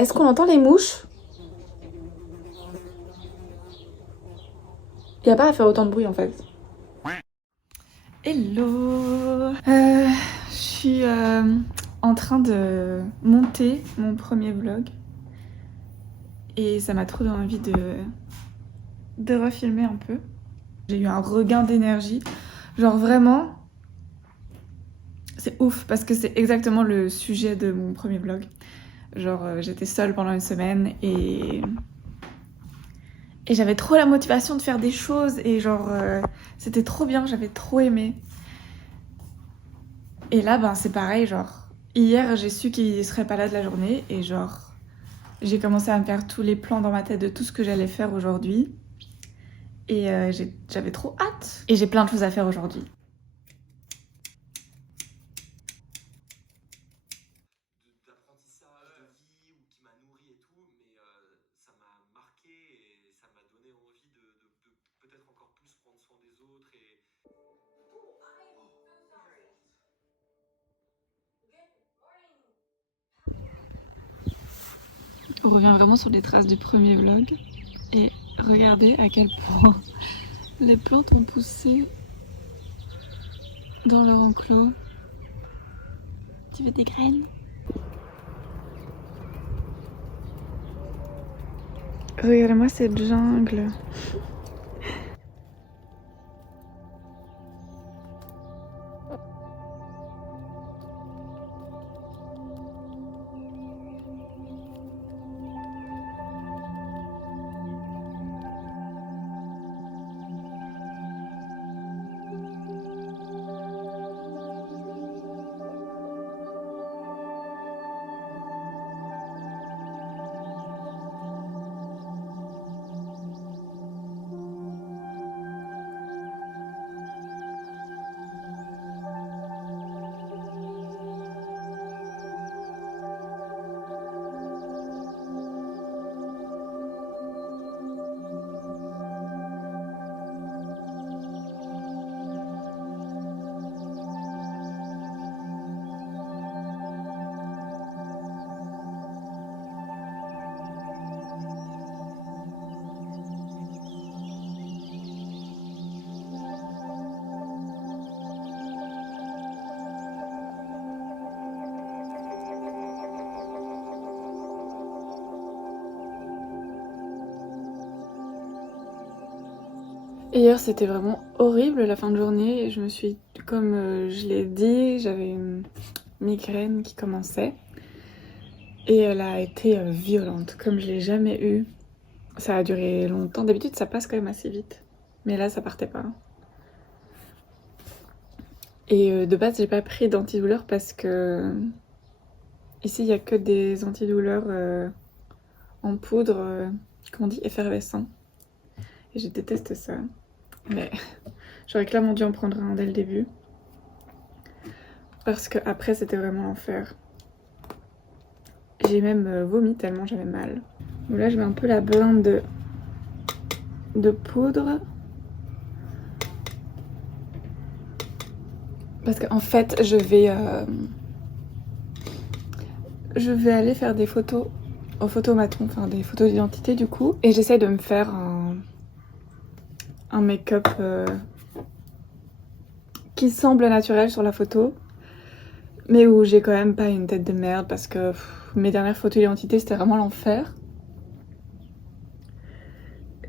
Est-ce qu'on entend les mouches? Il n'y a pas à faire autant de bruit en fait. Hello. Je suis en train de monter mon premier vlog. Et ça m'a trop donné envie de refilmer un peu. J'ai eu un regain d'énergie. Genre vraiment, c'est ouf parce que c'est exactement le sujet de mon premier vlog. Genre j'étais seule pendant une semaine et j'avais trop la motivation de faire des choses et genre c'était trop bien, j'avais trop aimé. Et là ben c'est pareil, genre hier j'ai su qu'il serait pas là de la journée et genre j'ai commencé à me faire tous les plans dans ma tête de tout ce que j'allais faire aujourd'hui. Et j'avais trop hâte. Et j'ai plein de choses à faire aujourd'hui. D'apprentissage, de vie, ou qui m'a nourri et tout, mais ça m'a marqué et ça m'a donné envie de peut-être encore plus prendre soin des autres et... On revient vraiment sur les traces du premier vlog. Et regardez à quel point les plantes ont poussé dans leur enclos. Tu veux des graines? Regardez-moi cette jungle. Hier c'était vraiment horrible la fin de journée et je me suis, comme je l'ai dit, j'avais une migraine qui commençait et elle a été violente comme je l'ai jamais eue. Ça a duré longtemps, d'habitude ça passe quand même assez vite mais là ça partait pas. Et de base j'ai pas pris d'antidouleur parce que ici il y a que des antidouleurs en poudre, comment on dit, effervescent. Et je déteste ça. Mais j'aurais clairement dû en prendre un dès le début. Parce que après c'était vraiment l'enfer. J'ai même vomi tellement j'avais mal. Donc là je mets un peu la blinde de poudre. Parce qu'en fait je vais aller faire des photos au photomaton, enfin des photos d'identité du coup. Et j'essaie de me faire un make-up qui semble naturel sur la photo. Mais où j'ai quand même pas une tête de merde parce que mes dernières photos d'identité c'était vraiment l'enfer.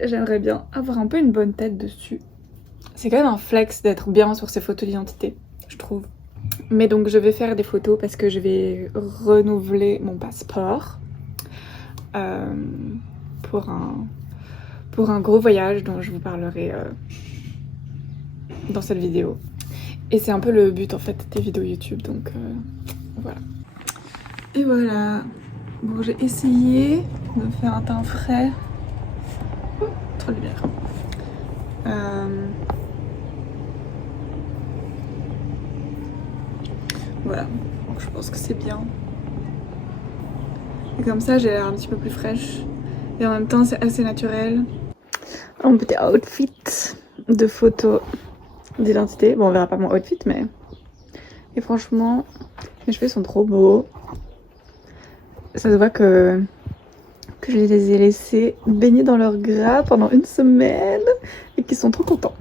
J'aimerais bien avoir un peu une bonne tête dessus. C'est quand même un flex d'être bien sur ces photos d'identité, je trouve. Mais donc je vais faire des photos parce que je vais renouveler mon passeport pour un gros voyage dont je vous parlerai dans cette vidéo. Et c'est un peu le but en fait des vidéos YouTube, donc voilà. Et voilà. Bon, j'ai essayé de me faire un teint frais. Oh, trop de lumière. Voilà, donc je pense que c'est bien. Et comme ça, j'ai l'air un petit peu plus fraîche. Et en même temps, c'est assez naturel. Un petit outfit de photo d'identité. Bon, on verra pas mon outfit, mais... Et franchement, mes cheveux sont trop beaux. Ça se voit que que je les ai laissés baigner dans leur gras pendant une semaine et qui sont trop contents.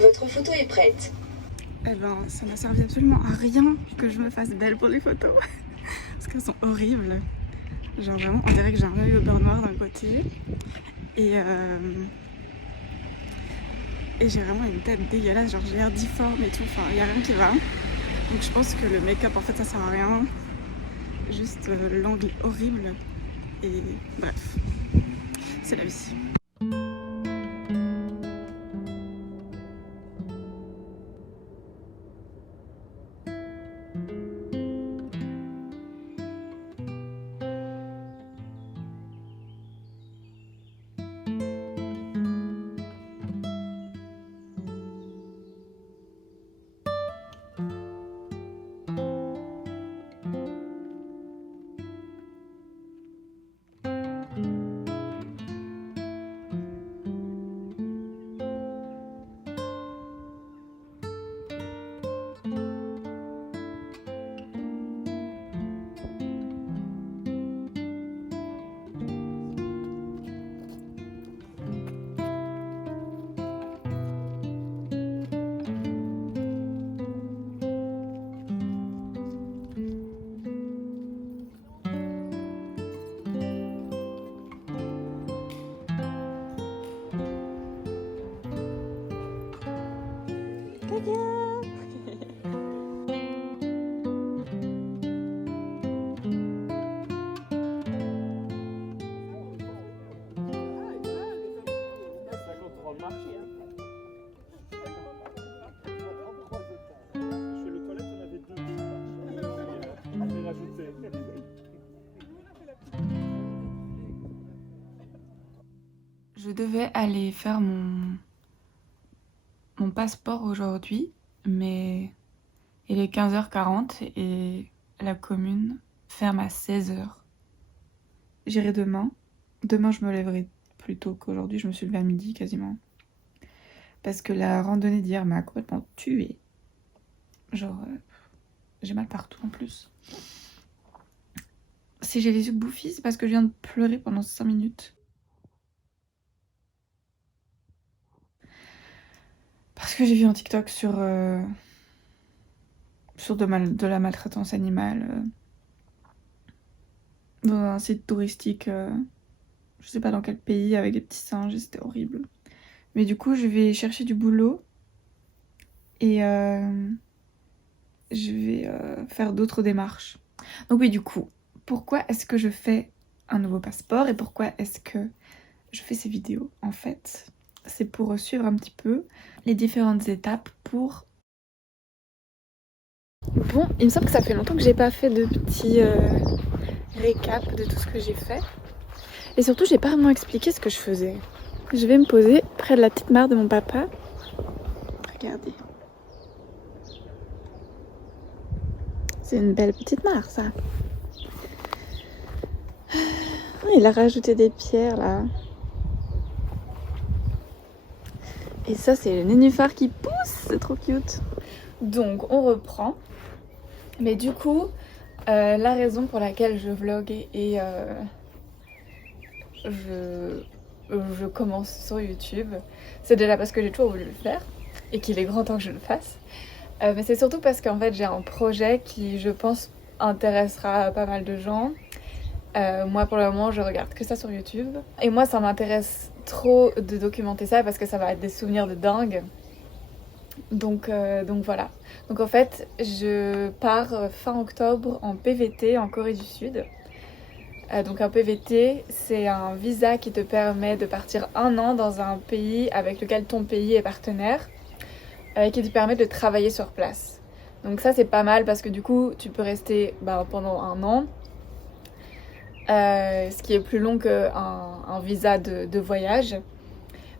Votre photo est prête. Eh ben, ça m'a servi absolument à rien que je me fasse belle pour les photos. Parce qu'elles sont horribles. Genre vraiment, on dirait que j'ai un œil au beurre noir d'un côté. Et j'ai vraiment une tête dégueulasse, genre j'ai l'air difforme et tout, enfin il n'y a rien qui va. Donc je pense que le make-up en fait ça sert à rien. Juste l'angle est horrible. Et bref, c'est la vie. Je devais aller faire mon passeport aujourd'hui, mais il est 15h40 et la commune ferme à 16h. J'irai demain. Demain, je me lèverai plus tôt qu'aujourd'hui. Je me suis levée à midi quasiment. Parce que la randonnée d'hier m'a complètement tuée. Genre, j'ai mal partout en plus. Si j'ai les yeux bouffis, c'est parce que je viens de pleurer pendant 5 minutes. Parce que j'ai vu un TikTok sur de la maltraitance animale dans un site touristique, je sais pas dans quel pays, avec des petits singes, et c'était horrible. Mais du coup, je vais chercher du boulot et je vais faire d'autres démarches. Donc oui, du coup, pourquoi est-ce que je fais un nouveau passeport et pourquoi est-ce que je fais ces vidéos? En fait, c'est pour suivre un petit peu les différentes étapes pour... Bon, il me semble que ça fait longtemps que j'ai pas fait de petit récap de tout ce que j'ai fait. Et surtout, j'ai pas vraiment expliqué ce que je faisais. Je vais me poser près de la petite mare de mon papa. Regardez. C'est une belle petite mare, ça. Il a rajouté des pierres, là. Et ça, c'est le nénuphar qui pousse. C'est trop cute. Donc, on reprend. Mais du coup, la raison pour laquelle je vlog et je commence sur YouTube, c'est déjà parce que j'ai toujours voulu le faire et qu'il est grand temps que je le fasse. Mais c'est surtout parce qu'en fait j'ai un projet qui, je pense, intéressera pas mal de gens. Moi pour le moment je regarde que ça sur YouTube. Et moi ça m'intéresse trop de documenter ça parce que ça va être des souvenirs de dingue. Donc voilà. Donc en fait je pars fin octobre en PVT en Corée du Sud. Donc un PVT, c'est un visa qui te permet de partir 1 an dans un pays avec lequel ton pays est partenaire et qui te permet de travailler sur place. Donc ça c'est pas mal parce que du coup tu peux rester pendant 1 an, ce qui est plus long qu'un visa de voyage.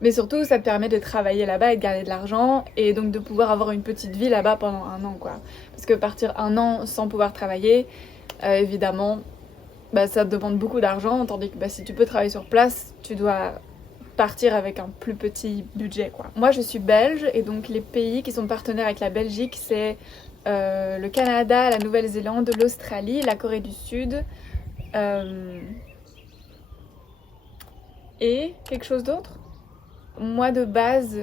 Mais surtout ça te permet de travailler là-bas et de gagner de l'argent et donc de pouvoir avoir une petite vie là-bas pendant 1 an quoi. Parce que partir 1 an sans pouvoir travailler, évidemment... ça te demande beaucoup d'argent, tandis que si tu peux travailler sur place, tu dois partir avec un plus petit budget, quoi. Moi, je suis belge et donc les pays qui sont partenaires avec la Belgique, c'est le Canada, la Nouvelle-Zélande, l'Australie, la Corée du Sud et quelque chose d'autre. Moi, de base,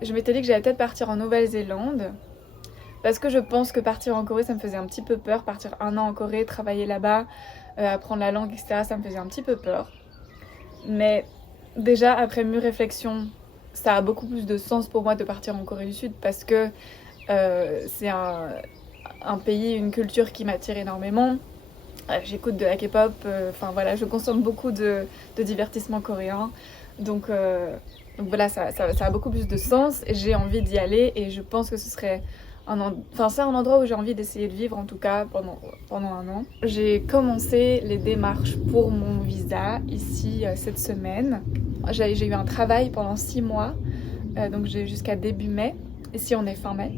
je m'étais dit que j'allais peut-être partir en Nouvelle-Zélande parce que je pense que partir en Corée, ça me faisait un petit peu peur. Partir 1 an en Corée, travailler là-bas, apprendre la langue, etc., ça me faisait un petit peu peur. Mais déjà, après mûre réflexion, ça a beaucoup plus de sens pour moi de partir en Corée du Sud parce que c'est un pays, une culture qui m'attire énormément. J'écoute de la K-pop, enfin voilà, je consomme beaucoup de divertissements coréens. Donc voilà, ça a beaucoup plus de sens et j'ai envie d'y aller et je pense que ce serait c'est un endroit où j'ai envie d'essayer de vivre en tout cas pendant 1 an. J'ai commencé les démarches pour mon visa ici cette semaine. J'ai eu un travail pendant 6 mois, donc j'ai jusqu'à début mai. Ici on est fin mai.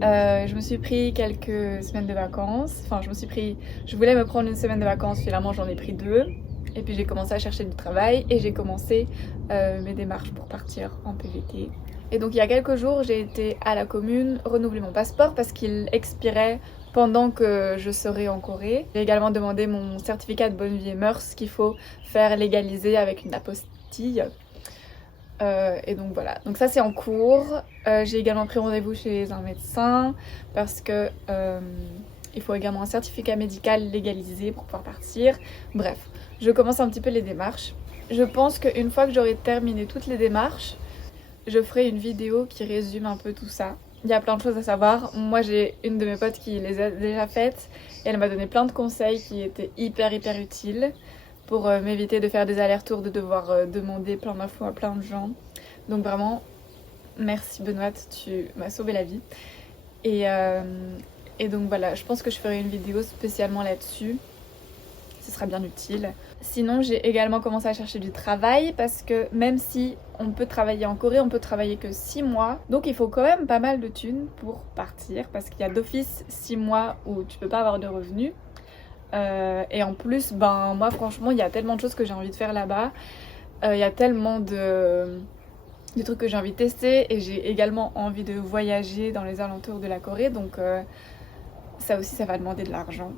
Je me suis pris quelques semaines de vacances. Enfin, je voulais me prendre 1 semaine de vacances, finalement j'en ai pris 2. Et puis j'ai commencé à chercher du travail et j'ai commencé mes démarches pour partir en PVT. Et donc il y a quelques jours, j'ai été à la commune renouveler mon passeport parce qu'il expirait pendant que je serais en Corée. J'ai également demandé mon certificat de bonne vie et mœurs qu'il faut faire légaliser avec une apostille. Et donc voilà, donc ça c'est en cours. J'ai également pris rendez-vous chez un médecin parce que il faut également un certificat médical légalisé pour pouvoir partir. Bref, je commence un petit peu les démarches. Je pense qu'une fois que j'aurai terminé toutes les démarches, je ferai une vidéo qui résume un peu tout ça. Il y a plein de choses à savoir. Moi j'ai une de mes potes qui les a déjà faites et elle m'a donné plein de conseils qui étaient hyper utiles pour m'éviter de faire des allers-retours, de devoir demander plein d'infos à plein de gens. Donc vraiment, merci Benoît, tu m'as sauvé la vie. Et donc voilà, je pense que je ferai une vidéo spécialement là-dessus. Ce sera bien utile. Sinon, j'ai également commencé à chercher du travail parce que même si on peut travailler en Corée, on peut travailler que 6 mois. Donc il faut quand même pas mal de thunes pour partir parce qu'il y a d'office 6 mois où tu peux pas avoir de revenus. Et en plus, moi franchement, il y a tellement de choses que j'ai envie de faire là-bas. Il y a tellement de trucs que j'ai envie de tester et j'ai également envie de voyager dans les alentours de la Corée. Donc ça aussi, ça va demander de l'argent.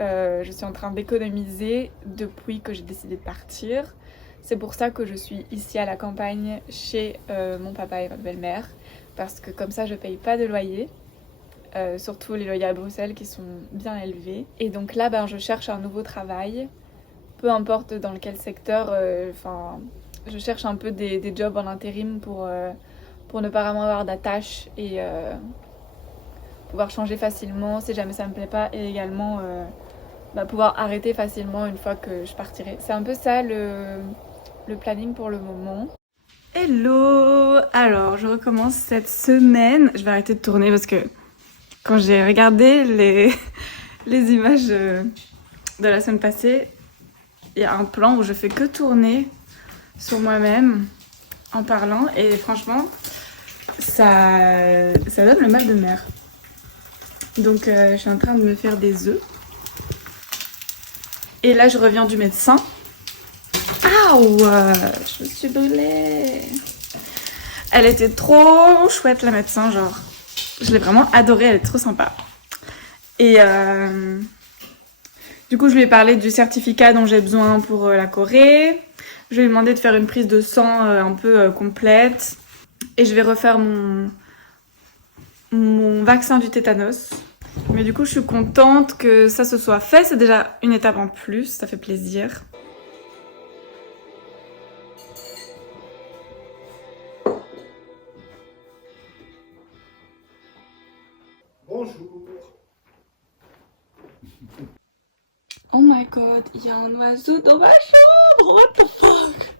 Je suis en train d'économiser depuis que j'ai décidé de partir. C'est pour ça que je suis ici à la campagne chez mon papa et ma belle-mère. Parce que comme ça, je paye pas de loyer. Surtout les loyers à Bruxelles qui sont bien élevés. Et donc là, je cherche un nouveau travail. Peu importe dans quel secteur. Je cherche un peu des jobs en intérim pour ne pas vraiment avoir d'attache et pouvoir changer facilement si jamais ça me plaît pas. Et également pouvoir arrêter facilement une fois que je partirai. C'est un peu ça le planning pour le moment. Hello! Alors, je recommence cette semaine. Je vais arrêter de tourner parce que quand j'ai regardé les images de la semaine passée, il y a un plan où je fais que tourner sur moi-même en parlant et franchement, ça donne le mal de mer. Donc, je suis en train de me faire des œufs. Et là, je reviens du médecin. Aouh! Je me suis brûlée. Elle était trop chouette, la médecin, genre. Je l'ai vraiment adorée, elle est trop sympa. Et du coup, je lui ai parlé du certificat dont j'ai besoin pour la Corée. Je lui ai demandé de faire une prise de sang un peu complète. Et je vais refaire mon vaccin du tétanos. Mais du coup, je suis contente que ça se soit fait. C'est déjà une étape en plus, ça fait plaisir. Bonjour. Oh my god, il y a un oiseau dans ma chambre. What the fuck?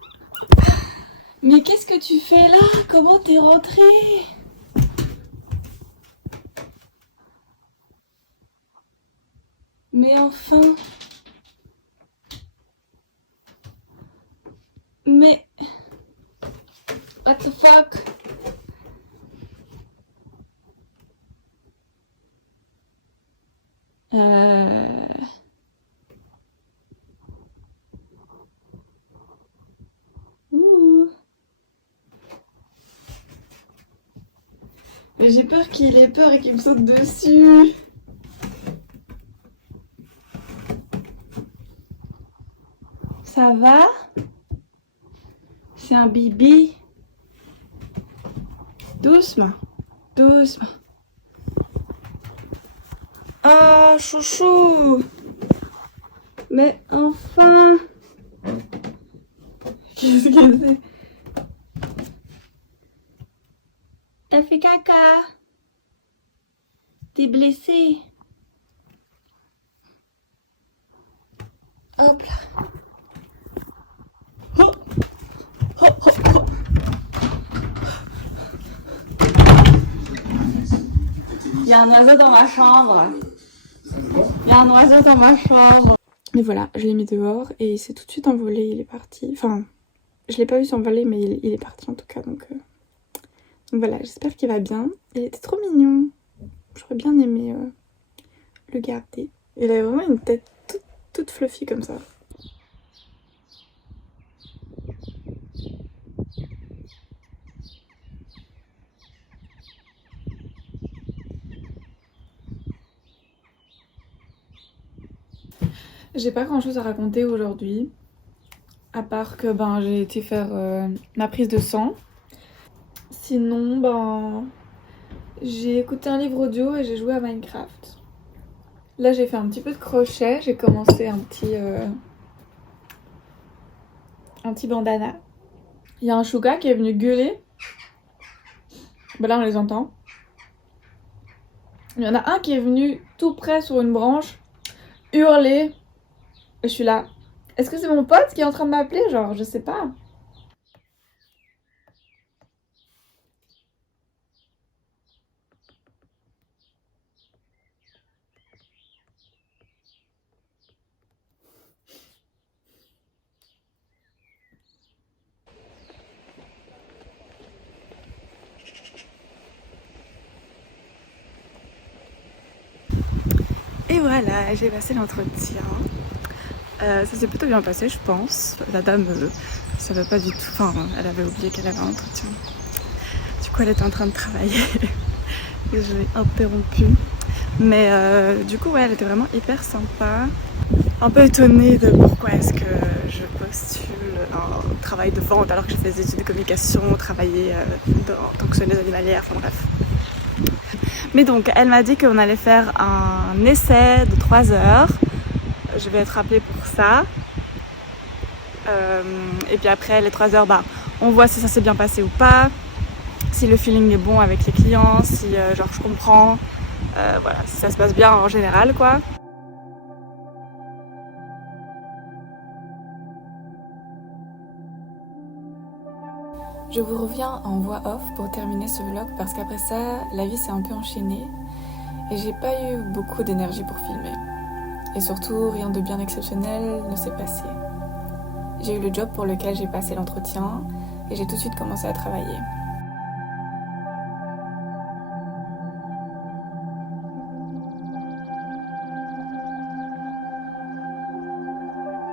Mais qu'est-ce que tu fais là? Comment t'es rentrée? Mais enfin... Mais... What the fuck? Euh... Mais j'ai peur qu'il ait peur et qu'il me saute dessus. Ça va? C'est un bibi. Doucement, doucement. Oh, chouchou. Mais enfin. Qu'est-ce que c'est? Elle fait caca. T'es blessée. Hop là. Oh. Oh, oh, oh. Il y a un oiseau dans ma chambre. Il y a un oiseau dans ma chambre. Mais voilà, je l'ai mis dehors et il s'est tout de suite envolé, il est parti. Enfin, je l'ai pas vu s'envoler, mais il est parti en tout cas. Donc voilà, j'espère qu'il va bien. Il était trop mignon. J'aurais bien aimé le garder. Il avait vraiment une tête toute fluffy comme ça. J'ai pas grand chose à raconter aujourd'hui, à part que j'ai été faire ma prise de sang. Sinon, j'ai écouté un livre audio et j'ai joué à Minecraft. Là, j'ai fait un petit peu de crochet, j'ai commencé un petit bandana. Il y a un chouka qui est venu gueuler. Là, on les entend. Il y en a un qui est venu tout près sur une branche, hurler. Et je suis là. Est-ce que c'est mon pote qui est en train de m'appeler? Genre, je sais pas. Et voilà, j'ai passé l'entretien. Ça s'est plutôt bien passé, je pense. La dame, ça va pas du tout. Enfin, elle avait oublié qu'elle avait un entretien. Du coup, elle était en train de travailler. Et je l'ai interrompue. Mais du coup, ouais, elle était vraiment hyper sympa. Un peu étonnée de pourquoi est-ce que je postule un travail de vente alors que j'ai fait des études de communication, travailler en tant que soigneuse animalière, enfin bref. Mais donc, elle m'a dit qu'on allait faire un essai de 3 heures. Je vais être appelée pour ça. Et puis après, les 3 heures, on voit si ça s'est bien passé ou pas. Si le feeling est bon avec les clients, si je comprends. Voilà, si ça se passe bien en général, quoi. Je vous reviens en voix off pour terminer ce vlog parce qu'après ça, la vie s'est un peu enchaînée et j'ai pas eu beaucoup d'énergie pour filmer. Et surtout, rien de bien exceptionnel ne s'est passé. J'ai eu le job pour lequel j'ai passé l'entretien et j'ai tout de suite commencé à travailler.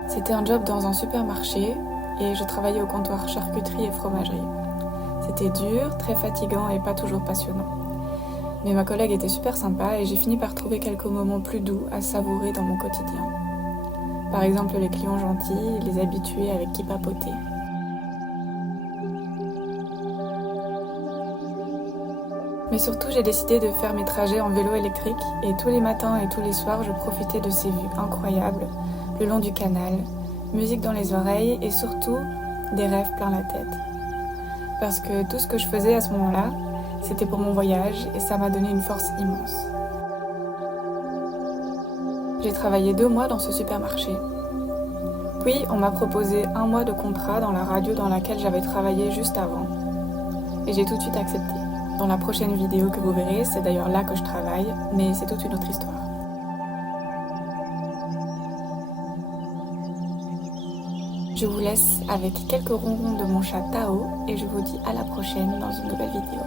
C'était un job dans un supermarché et je travaillais au comptoir charcuterie et fromagerie. C'était dur, très fatigant et pas toujours passionnant. Mais ma collègue était super sympa et j'ai fini par trouver quelques moments plus doux à savourer dans mon quotidien. Par exemple les clients gentils, les habitués avec qui papoter. Mais surtout j'ai décidé de faire mes trajets en vélo électrique et tous les matins et tous les soirs je profitais de ces vues incroyables le long du canal, musique dans les oreilles et surtout des rêves plein la tête. Parce que tout ce que je faisais à ce moment-là, c'était pour mon voyage et ça m'a donné une force immense. J'ai travaillé 2 mois dans ce supermarché. Puis on m'a proposé 1 mois de contrat dans la radio dans laquelle j'avais travaillé juste avant. Et j'ai tout de suite accepté. Dans la prochaine vidéo que vous verrez, c'est d'ailleurs là que je travaille, mais c'est toute une autre histoire. Je vous laisse avec quelques ronrons de mon chat Tao et je vous dis à la prochaine dans une nouvelle vidéo.